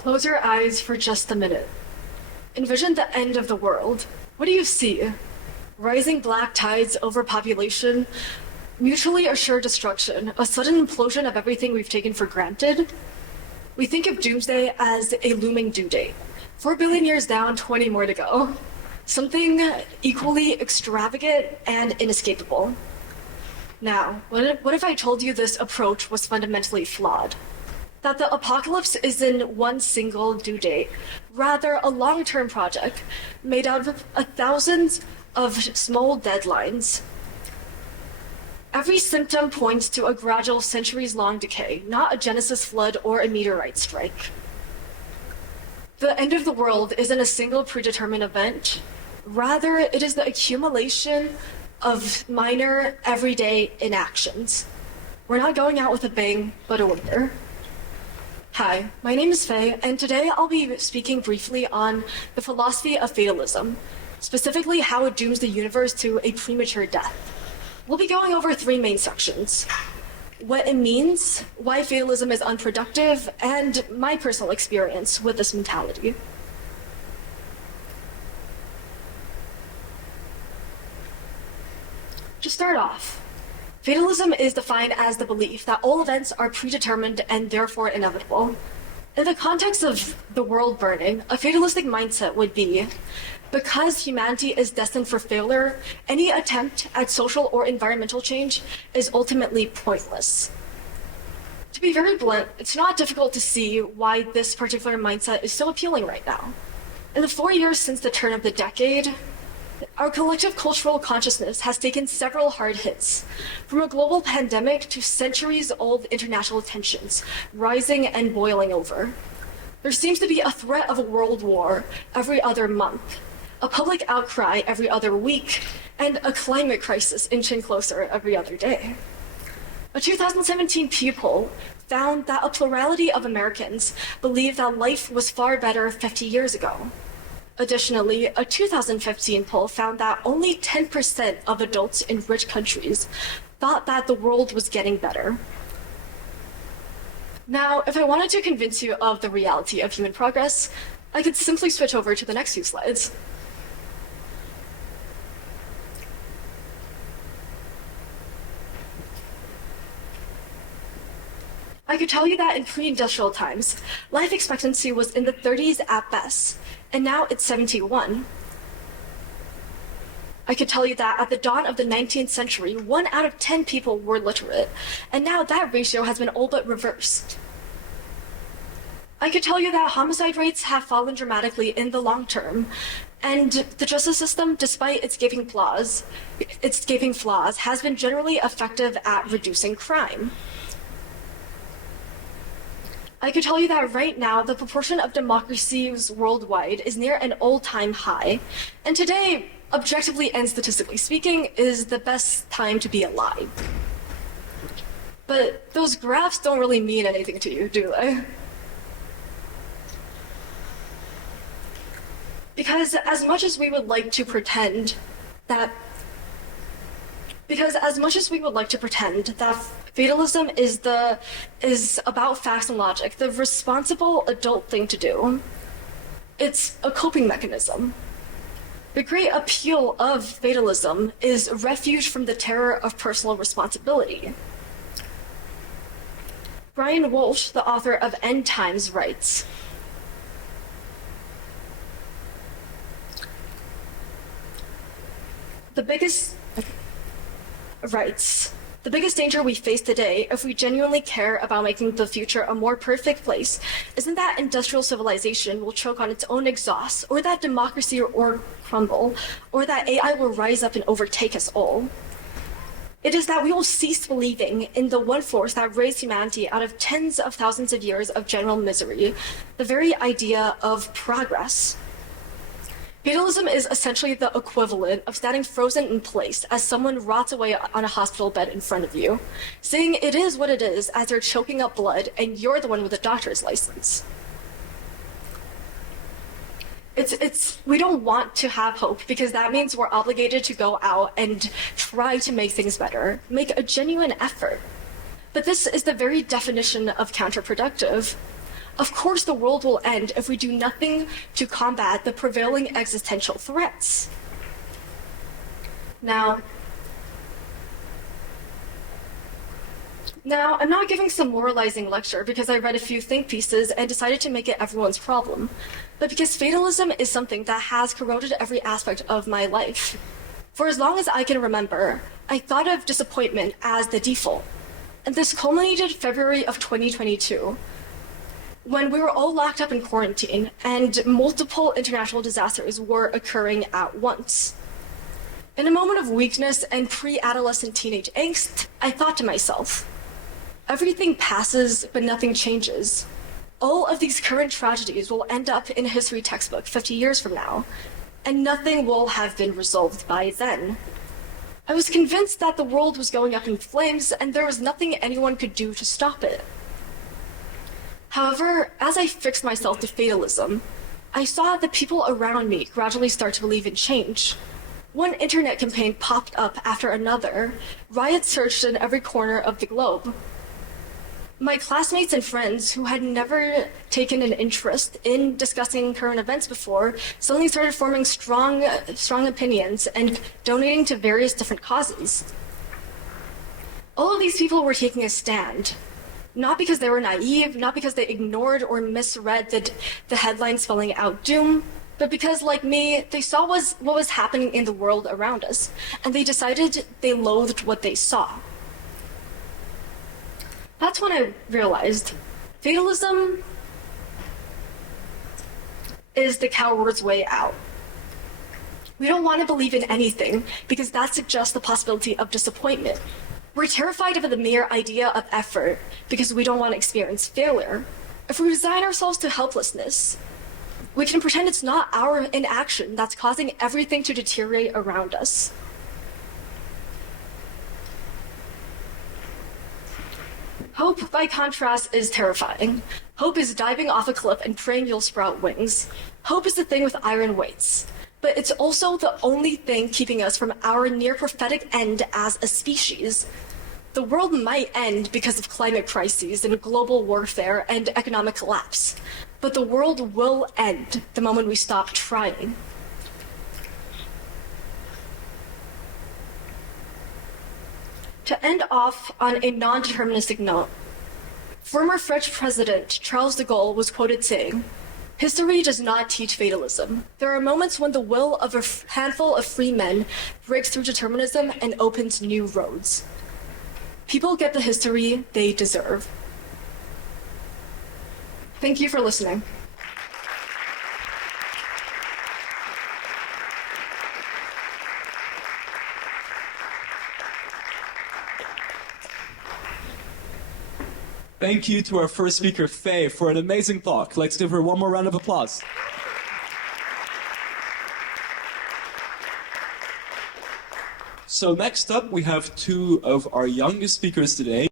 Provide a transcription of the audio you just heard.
Close your eyes for just a minute. Envision the end of the world. What do you see? Rising black tides, overpopulation, mutually assured destruction, a sudden implosion of everything we've taken for granted? We think of doomsday as a looming due date. 4 billion years down, 20 more to go. Something equally extravagant and inescapable. Now, what if I told you this approach was fundamentally flawed? That the apocalypse isn't one single due date, rather a long-term project made out of thousands of small deadlines. Every symptom points to a gradual centuries-long decay, not a Genesis flood or a meteorite strike. The end of the world isn't a single predetermined event. Rather, it is the accumulation of minor, everyday inactions. We're not going out with a bang, but a whimper. Hi, my name is Faye, and today I'll be speaking briefly on the philosophy of fatalism, specifically how it dooms the universe to a premature death. We'll be going over 3 main sections: what it means, why fatalism is unproductive, and my personal experience with this mentality. To start off, fatalism is defined as the belief that all events are predetermined and therefore inevitable. In the context of the world burning, a fatalistic mindset would be, because humanity is destined for failure, any attempt at social or environmental change is ultimately pointless. To be very blunt, it's not difficult to see why this particular mindset is so appealing right now. In the 4 years since the turn of the decade, our collective cultural consciousness has taken several hard hits, from a global pandemic to centuries-old international tensions, rising and boiling over. There seems to be a threat of a world war every other month, a public outcry every other week, and a climate crisis inching closer every other day. A 2017 Pew poll found that a plurality of Americans believe that life was far better 50 years ago. Additionally, a 2015 poll found that only 10% of adults in rich countries thought that the world was getting better. Now, if I wanted to convince you of the reality of human progress, I could simply switch over to the next few slides. I could tell you that in pre-industrial times, life expectancy was in the 30s at best, and now it's 71. I could tell you that at the dawn of the 19th century, 1 out of 10 people were literate, and now that ratio has been all but reversed. I could tell you that homicide rates have fallen dramatically in the long term, and the justice system, despite its gaping flaws, has been generally effective at reducing crime. I could tell you that right now, the proportion of democracies worldwide is near an all-time high, and today, objectively and statistically speaking, is the best time to be alive. But those graphs don't really mean anything to you, do they? Because as much as we would like to pretend that fatalism is about facts and logic, the responsible adult thing to do, it's a coping mechanism. The great appeal of fatalism is refuge from the terror of personal responsibility. Brian Walsh, the author of End Times, writes, The biggest danger we face today, if we genuinely care about making the future a more perfect place, isn't that industrial civilization will choke on its own exhaust, or that democracy or crumble, or that AI will rise up and overtake us all. It is that we will cease believing in the one force that raised humanity out of tens of thousands of years of general misery, the very idea of progress. Fatalism is essentially the equivalent of standing frozen in place as someone rots away on a hospital bed in front of you, saying it is what it is as they're choking up blood and you're the one with a doctor's license. We don't want to have hope because that means we're obligated to go out and try to make things better, make a genuine effort. But this is the very definition of counterproductive. Of course the world will end if we do nothing to combat the prevailing existential threats. Now, I'm not giving some moralizing lecture because I read a few think pieces and decided to make it everyone's problem, but because fatalism is something that has corroded every aspect of my life. For as long as I can remember, I thought of disappointment as the default. And this culminated February of 2022, when we were all locked up in quarantine and multiple international disasters were occurring at once. In a moment of weakness and pre-adolescent teenage angst, I thought to myself, everything passes, but nothing changes. All of these current tragedies will end up in a history textbook 50 years from now, and nothing will have been resolved by then. I was convinced that the world was going up in flames and there was nothing anyone could do to stop it. However, as I fixed myself to fatalism, I saw the people around me gradually start to believe in change. One internet campaign popped up after another. Riots surged in every corner of the globe. My classmates and friends who had never taken an interest in discussing current events before suddenly started forming strong opinions and donating to various different causes. All of these people were taking a stand, not because they were naive, not because they ignored or misread the headlines spelling out doom, but because, like me, they saw what was happening in the world around us, and they decided they loathed what they saw. That's when I realized fatalism is the coward's way out. We don't want to believe in anything because that suggests the possibility of disappointment. We're terrified of the mere idea of effort because we don't want to experience failure. If we resign ourselves to helplessness, we can pretend it's not our inaction that's causing everything to deteriorate around us. Hope, by contrast, is terrifying. Hope is diving off a cliff and praying you'll sprout wings. Hope is the thing with iron weights, but it's also the only thing keeping us from our near-prophetic end as a species. The world might end because of climate crises and global warfare and economic collapse, but the world will end the moment we stop trying. To end off on a non-deterministic note, former French President Charles de Gaulle was quoted saying, "History does not teach fatalism. There are moments when the will of a handful of free men breaks through determinism and opens new roads. People get the history they deserve." Thank you for listening. Thank you to our first speaker, Faye, for an amazing talk. Let's give her one more round of applause. So next up, we have two of our youngest speakers today.